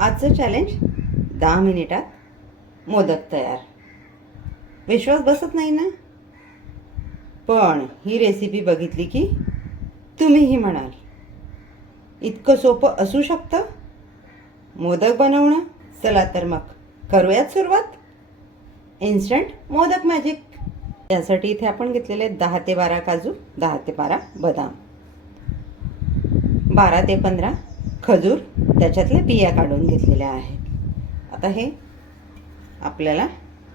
आजचं चॅलेंज 10 मिनिटात मोदक तयार. विश्वास बसत नाही ना? पण ही रेसिपी बघितली की तुम्हीही म्हणाल इतकं सोपं असू शकतं मोदक बनवणं. चला तर मग करूयात सुरुवात. Instant modak magic. यासाठी इथे आपण घेतलेले 10 ते 12 काजू, 10 ते 12 बदाम, 12 ते 15 खजूर, त्याच्यातल्या बिया काढून घेतलेल्या आहेत. आता हे आपल्याला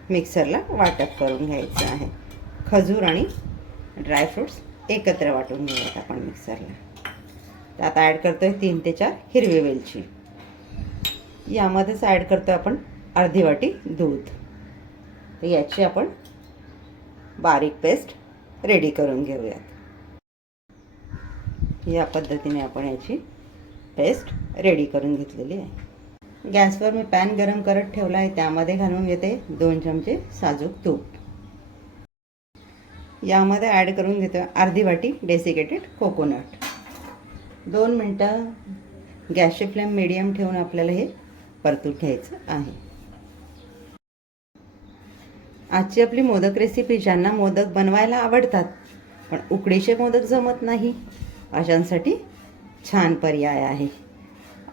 मिक्सरला वाटप करून घ्यायचं आहे. खजूर आणि ड्रायफ्रूट्स एकत्र वाटून घेऊयात आपण मिक्सरला. त्यात ॲड करतोय 3 ते 4 हिरवी वेलची. यामध्येच ॲड करतोय आपण अर्धी वाटी दूध. तर याची आपण बारीक पेस्ट रेडी करून घेऊयात. या पद्धतीने आपण याची पेस्ट रेडी करून घेतलेली आहे. गॅसवर मी पॅन गरम करत ठेवला आहे. त्यामध्ये घालून घेते 2 चमचे साजूक तूप. यामध्ये ॲड करून घेतो अर्धी वाटी डेसिकेटेड कोकोनट. 2 मिनटं गॅसची फ्लेम मीडियम ठेवून आपल्याला हे परतून घ्यायचं आहे. आजची आपली मोदक रेसिपी ज्यांना मोदक बनवायला आवडतात पण उकडीचे मोदक जमत नाही अशांसाठी छान पर्याय आहे.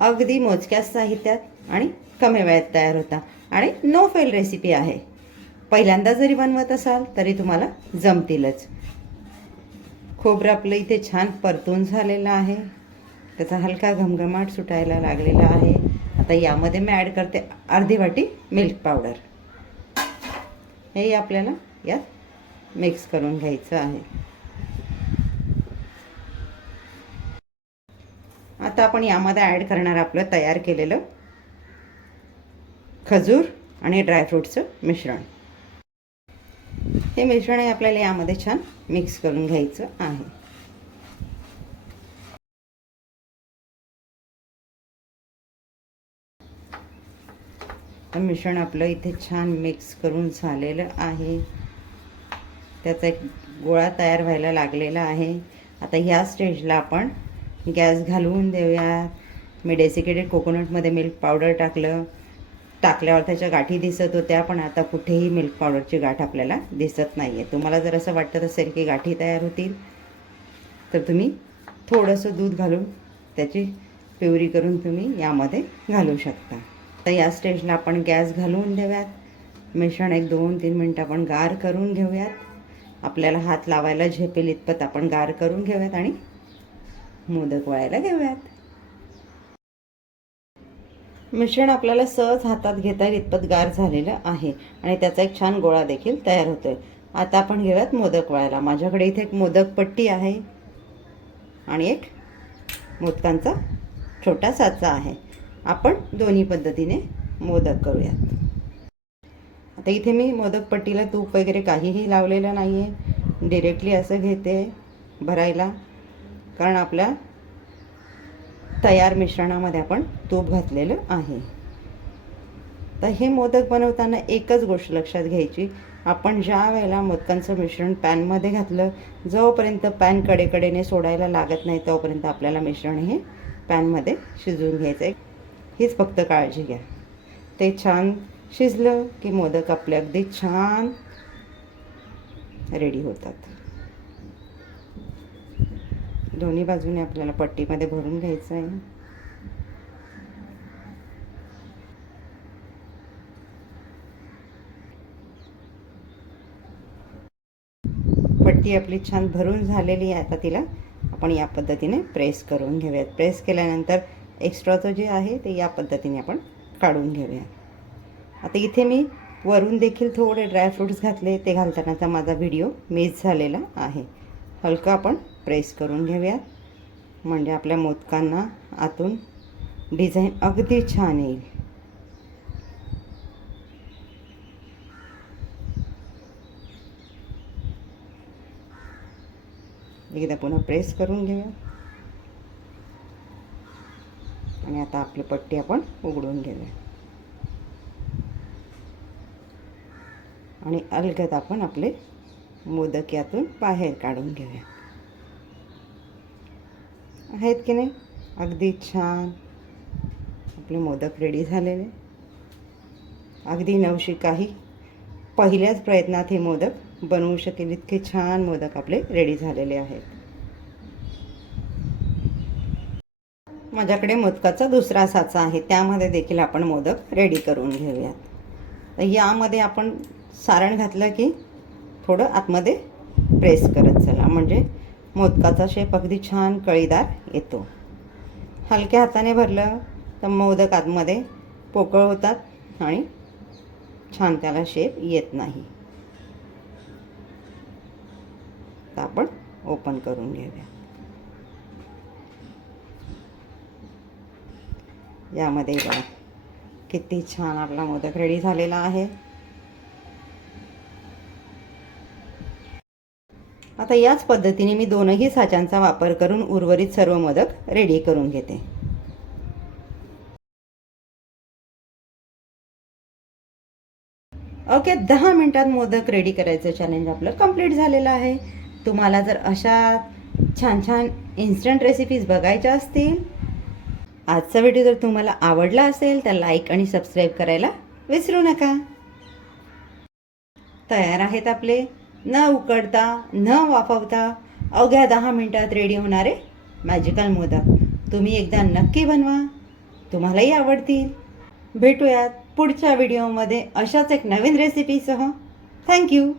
अगदी मोजक्या साहित्यात आणि कमी वेळात तयार होता आणि नो फेल रेसिपी आहे. पहिल्यांदा जरी बनवत असाल तरी तुम्हाला जमतीलच. खोबरं आपलं इथे छान परतून झालेलं आहे. त्याचा हलका घमघमाट सुटायला लागलेला आहे. आता यामध्ये मी ॲड करते अर्धी वाटी मिल्क पावडर. हे आपल्याला यात मिक्स करून घ्यायचं आहे. आता आपण यामध्ये ॲड करणार आपलं तयार केलेलं खजूर आणि ड्रायफ्रूटचं मिश्रण. हे मिश्रण आपल्याला यामध्ये छान मिक्स करून घ्यायचं आहे. मिश्रण आपलं इथे छान मिक्स करून झालेलं आहे. त्याचा एक गोळा तयार व्हायला लागलेला आहे. आता ह्या स्टेजला आपण गॅस घालवून देऊयात. मी डेसिकेटेड कोकोनटमध्ये मिल्क पावडर टाकल्यावर त्याच्या गाठी दिसत होत्या, पण आता कुठेही मिल्क पावडरची गाठ आपल्याला दिसत नाही आहे. तुम्हाला जर असं वाटत असेल की गाठी तयार होतील तर तुम्ही थोडंसं दूध घालून त्याची प्युरी करून तुम्ही यामध्ये घालू शकता. तर या स्टेजला आपण गॅस घालवून देऊयात. मिश्रण एक 2-3 मिनटं आपण गार करून घेऊयात. आपल्याला हात लावायला झेपेल इतपत आपण गार करून घेऊयात आणि मोदक वळायला घेऊयात. मिश्रण आपल्याला सहज हातात घेता येईल इतपत गार झालेलं आहे आणि त्याचा एक छान गोळा देखील तयार होतोय. आता आपण घेऊयात मोदक वळायला. माझ्याकडे इथे एक मोदक पट्टी आहे आणि एक मोदकांचा छोटा साचा आहे. आपण दोन्ही पद्धतीने मोदक करूयात. आता इथे मी मोदक पट्टीला तूप वगैरे काहीही लावलेलं नाही आहे. डिरेक्टली असं घेते भरायला, कारण आपल्या तयार मिश्रणामध्ये आपण तूप घातलेलं आहे. तर हे मोदक बनवताना एकच गोष्ट लक्षात घ्यायची, आपण ज्या वेळेला मोदकांचं मिश्रण पॅनमध्ये घातलं, जोपर्यंत पॅन कडेकडेने सोडायला लागत नाही तोपर्यंत आपल्याला मिश्रण हे पॅनमध्ये शिजवून घ्यायचं आहे. हीच फक्त काळजी घ्या. ते छान शिजलं की मोदक आपले अगदी छान रेडी होतात. दोन्ही बाजूने आपल्याला पट्टीमध्ये भरून घ्यायचं आहे. पट्टी आपली छान भरून झालेली आहे. आता तिला आपण या पद्धतीने प्रेस करून घेऊयात. प्रेस केल्यानंतर एक्स्ट्राचं जे आहे ते या पद्धतीने आपण काढून घेऊया. आता इथे मी वरून देखील थोडे ड्रायफ्रूट्स घातले. ते घालतानाचा माझा व्हिडिओ मिस झालेला आहे. हलकं आपण प्रेस करून घेऊयात, म्हणजे आपल्या मोदकांना आतून डिझाईन अगदी छान येईल. एकदा पुन्हा प्रेस करून घेऊया आणि आता आपली पट्टी आपण उघडून घेऊया आणि अलगद आपण आपले मोदक यातून बाहेर काढून घेऊया. आहेत की नाही? अगदी छान आपले मोदक रेडी झालेले. अगदी नवशिकाही पहिल्याच प्रयत्नात हे मोदक बनवू शकेल इतके छान मोदक आपले रेडी झालेले आहेत. माझ्याकडे मोदकाचा दुसरा साचा आहे, त्यामध्ये देखील आपण मोदक रेडी करून घेऊयात. तर यामध्ये आपण सारण घातलं की थोडं आतमध्ये प्रेस करत चला, म्हणजे मोदकाचा शेप अगदी छान कळीदार येतो. हलक्या हाताने भरलं तर मोदक आतमध्ये पोकळ होतात आणि छान त्याला शेप येत नाही. तर आपण ओपन करून घेऊया. यामध्ये बघा किती छान आपला मोदक रेडी झालेला आहे. आता याच पद्धतीने मी दोनही साच्यांचा वापर करून उर्वरित सर्व मोदक रेडी करून घेते. ओके, 10 मिनिटात मोदक रेडी करायचं चॅलेंज आपलं कंप्लीट झालेलं आहे. तुम्हाला जर अशा छान छान इन्स्टंट रेसिपीज बघायच्या असतील, आजचा व्हिडिओ जर तुम्हाला आवडला असेल तर लाईक आणि सबस्क्राईब करायला विसरू नका. तयार आहेत आपले न उकडता न वाफवता अवघ्या 10 मिनिटात रेडी होणारे मॅजिकल मोदक. तुम्ही एकदा नक्की बनवा, तुम्हालाही आवडतील. भेटूयात पुढच्या व्हिडिओमध्ये अशाच एक नवीन रेसिपीसह. थँक्यू.